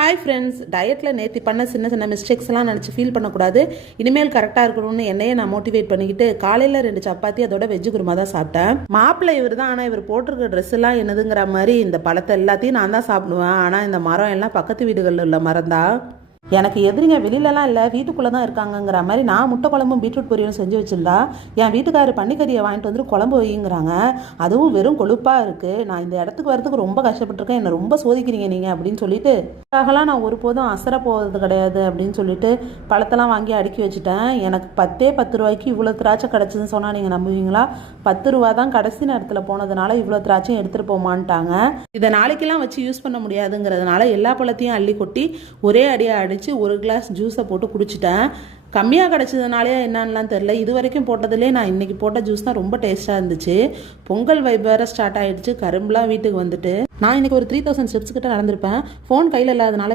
Hi friends, டயட்டில் நேற்று பண்ண சின்ன சின்ன மிஸ்டேக்ஸ்லாம் நினச்சி ஃபீல் பண்ணக்கூடாது. இனிமேல் கரெக்டாக இருக்கணும்னு என்னையே நான் மோட்டிவேட் பண்ணிக்கிட்டு காலையில் 2 சப்பாத்தி அதோட வெஜ்ஜு குருமா தான் சாப்பிட்டேன். மாப்பிள்ளை இவர் தான், ஆனால் இவர் போட்டிருக்க ட்ரெஸ் எல்லாம் என்னதுங்கிற மாதிரி இந்த பழத்தை எல்லாத்தையும் நான் தான் சாப்பிடுவேன். ஆனால் இந்த மரம் எல்லாம் பக்கத்து வீடுகளில் உள்ள மரம் தான். எனக்கு எதிரிங்க வெளியிலலாம் இல்லை, வீட்டுக்குள்ளே தான் இருக்காங்கங்கிற மாதிரி நான் முட்டை குழம்பும் பீட்ரூட் பொரியலும் செஞ்சு வச்சுருந்தா என் வீட்டுக்காரர் பன்னிக்கறியை வாங்கிட்டு வந்துட்டு குழம்பு வைங்கிறாங்க. அதுவும் வெறும் கொழுப்பாக இருக்குது. நான் இந்த இடத்துக்கு வரதுக்கு ரொம்ப கஷ்டப்பட்டிருக்கேன், என்னை ரொம்ப சோதிக்கிறீங்க நீங்கள் அப்படின்னு சொல்லிட்டு அதுக்காகலாம் நான் ஒருபோதும் அசர போகிறது கிடையாது அப்படின்னு சொல்லிட்டு பழத்தெல்லாம் வாங்கி அடுக்கி வச்சுட்டேன். எனக்கு 10 ரூபாய்க்கு இவ்வளோ திராட்சை கிடச்சிதுன்னு சொன்னால் நீங்கள் நம்புவீங்களா? 10 ரூபா தான். கடைசி நேரத்தில் போனதுனால இவ்வளோ திராட்சையும் எடுத்துகிட்டு போமான்ட்டாங்க. இதை நாளைக்கெல்லாம் வச்சு யூஸ் பண்ண முடியாதுங்கிறதுனால எல்லா பழத்தையும் அள்ளி கொட்டி ஒரே அடியாக அடித்து ஒரு கிளாஸ் ஜூஸை போட்டு குடிச்சிட்டேன். கம்மியாக கிடச்சதுனாலே என்னன்னுலாம் தெரில. இது வரைக்கும் போட்டதுலேயே நான் இன்றைக்கி போட்ட ஜூஸ் தான் ரொம்ப டேஸ்ட்டாக இருந்துச்சு. பொங்கல் வைப் வேறு ஸ்டார்ட் ஆகிடுச்சு. கரும்புலாம் வீட்டுக்கு வந்துட்டு நான் இன்றைக்கி ஒரு 3000 ஸ்டெப்ஸ் கிட்ட நடந்திருப்பேன். ஃபோன் கையில் இல்லாதனால